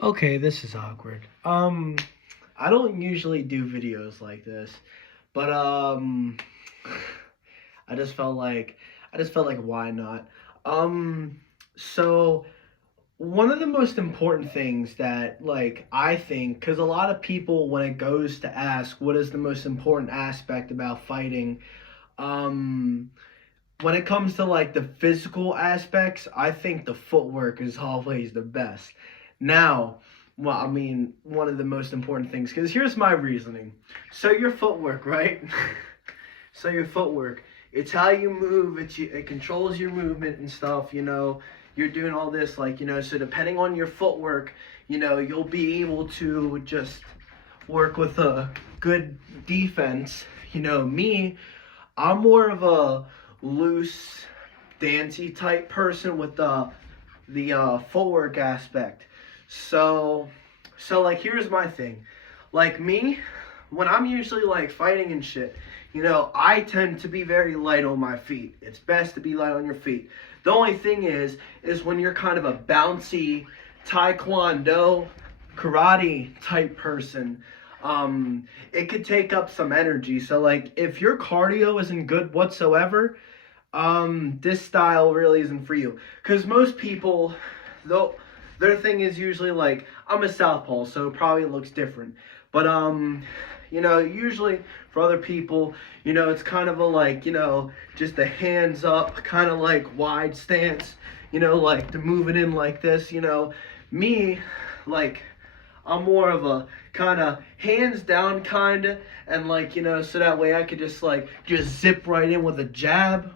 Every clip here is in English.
Okay, this is awkward. I don't usually do videos like this, but I just felt like why not? So one of the most important things that I think, because a lot of people when it goes to ask what is the most important aspect about fighting, um, when it comes to the physical aspects, I think the footwork is always the best. Now, well, I mean, one of the most important things, because here's my reasoning. So your footwork, right? So your footwork, it's how you move. It controls your movement and stuff. You're doing all this So depending on your footwork, you'll be able to just work with a good defense. Me, I'm more of a loose, dancey type person with the footwork aspect. So here's my thing. Like me, when I'm usually fighting and shit, I tend to be very light on my feet. It's best to be light on your feet. The only thing is when you're kind of a bouncy taekwondo, karate type person, it could take up some energy. So if your cardio isn't good whatsoever, this style really isn't for you. Because most people, though, their thing is usually I'm a southpaw, so it probably looks different. But usually for other people, it's kind of a just the hands up, kind of wide stance. To move it in like this. Me, like I'm more of a kind of hands down kind of, and so that way I could just zip right in with a jab,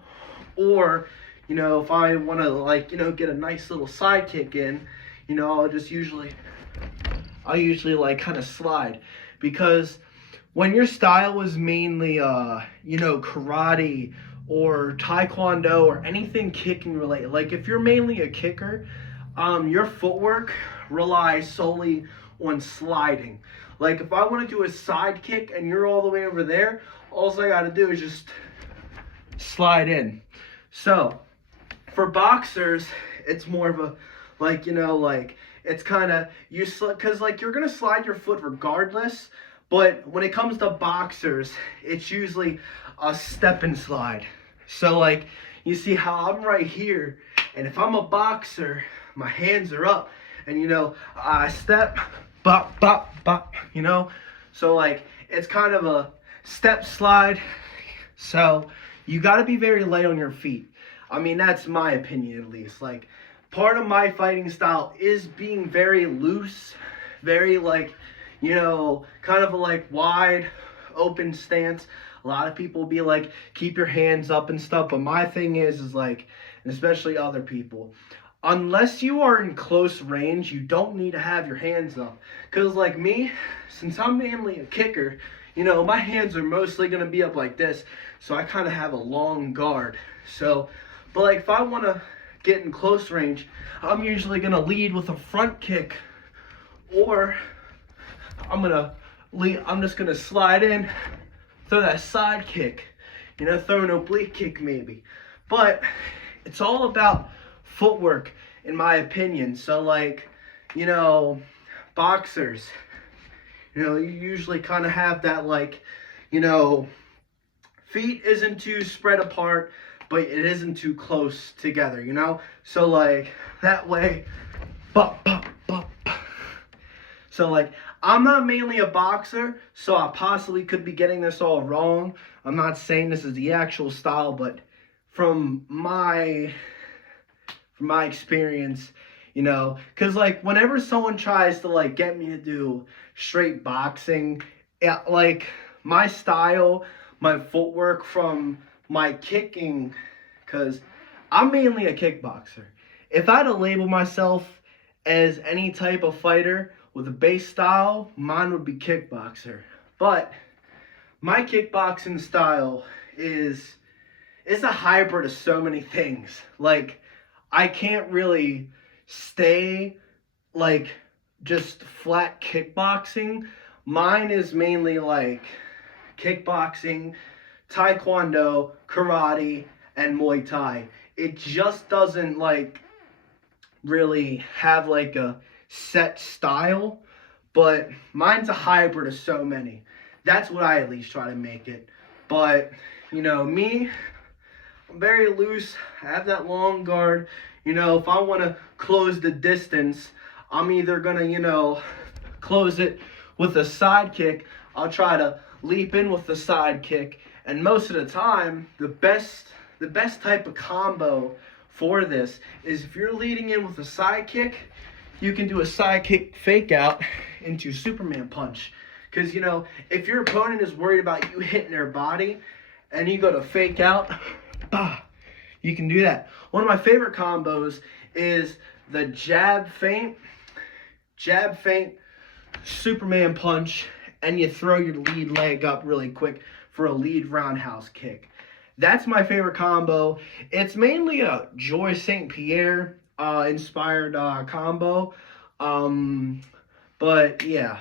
or if I want to get a nice little side kick in, I'll usually kind of slide, because when your style is mainly karate or taekwondo or anything kicking related, if you're mainly a kicker, your footwork relies solely on sliding. If I want to do a side kick and you're all the way over there, all I got to do is just slide in. So for boxers, it's more of a it's kind of because you're gonna slide your foot regardless. But when it comes to boxers, it's usually a step and slide. So you see how I'm right here, and if I'm a boxer, my hands are up, and I step, bop, bop, bop. So it's kind of a step slide. So you got to be very light on your feet. I mean, that's my opinion at least. Part of my fighting style is being very loose, very kind of a wide open stance. A lot of people be keep your hands up and stuff, but my thing is and especially other people, unless you are in close range, you don't need to have your hands up. Because me, since I'm mainly a kicker, my hands are mostly going to be up like this, so I kind of have a long guard. So, but if I want to get in close range, I'm usually going to lead with a front kick, or I'm just going to slide in, throw that side kick, throw an oblique kick maybe. But it's all about footwork, in my opinion. So boxers, you usually kind of have that feet isn't too spread apart, but it isn't too close together, So that way, bop, bop, bop. So I'm not mainly a boxer, so I possibly could be getting this all wrong. I'm not saying this is the actual style, but from my experience, because whenever someone tries to get me to do straight boxing, yeah, my style, my footwork from my kicking, because I'm mainly a kickboxer. If I had to label myself as any type of fighter with a base style, mine would be kickboxer. But my kickboxing style is a hybrid of so many things. I can't really stay just flat kickboxing. Mine is mainly kickboxing, taekwondo, karate, and Muay Thai. It just doesn't really have a set style, but mine's a hybrid of so many. That's what I at least try to make it. But, you know, me, I'm very loose. I have that long guard. You know, if I want to close the distance, I'm either going to, you know, close it with a side kick. I'll try to leap in with the side kick. And most of the time, the best type of combo for this is if you're leading in with a side kick, you can do a side kick fake out into Superman punch. Because, you know, if your opponent is worried about you hitting their body and you go to fake out, bah, you can do that. One of my favorite combos is the jab feint, Superman punch, and you throw your lead leg up really quick for a lead roundhouse kick. That's my favorite combo. It's mainly a Georges St-Pierre inspired combo. But yeah.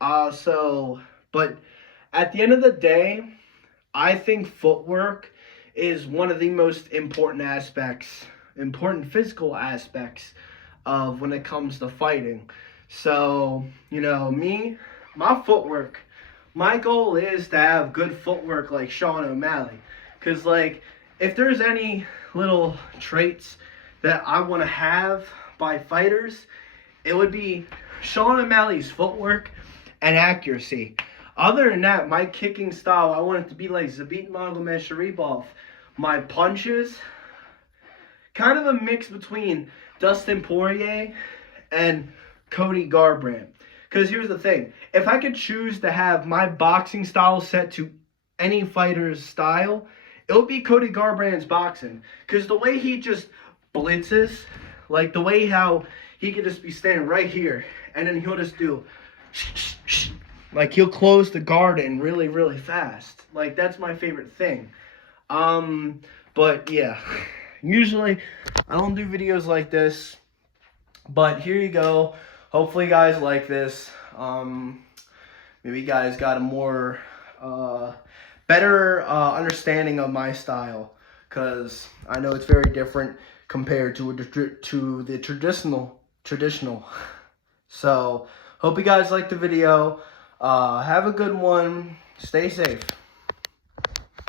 But at the end of the day, I think footwork is one of the most important physical aspects of when it comes to fighting. So, you know, my footwork, my goal is to have good footwork like Sean O'Malley. Because, like, if there's any little traits that I want to have by fighters, it would be Sean O'Malley's footwork and accuracy. Other than that, my kicking style, I want it to be like Zabit Magomedsharipov. My punches, kind of a mix between Dustin Poirier and Cody Garbrandt. Because here's the thing. If I could choose to have my boxing style set to any fighter's style, it would be Cody Garbrandt's boxing. Because the way he just blitzes, like the way how he could just be standing right here, and then he'll just do, like he'll close the guard in really, really fast. Like, that's my favorite thing. But yeah, usually I don't do videos like this, but here you go. Hopefully you guys like this. Maybe you guys got a more, better understanding of my style, because I know it's very different compared to the traditional. So hope you guys liked the video. Have a good one. Stay safe.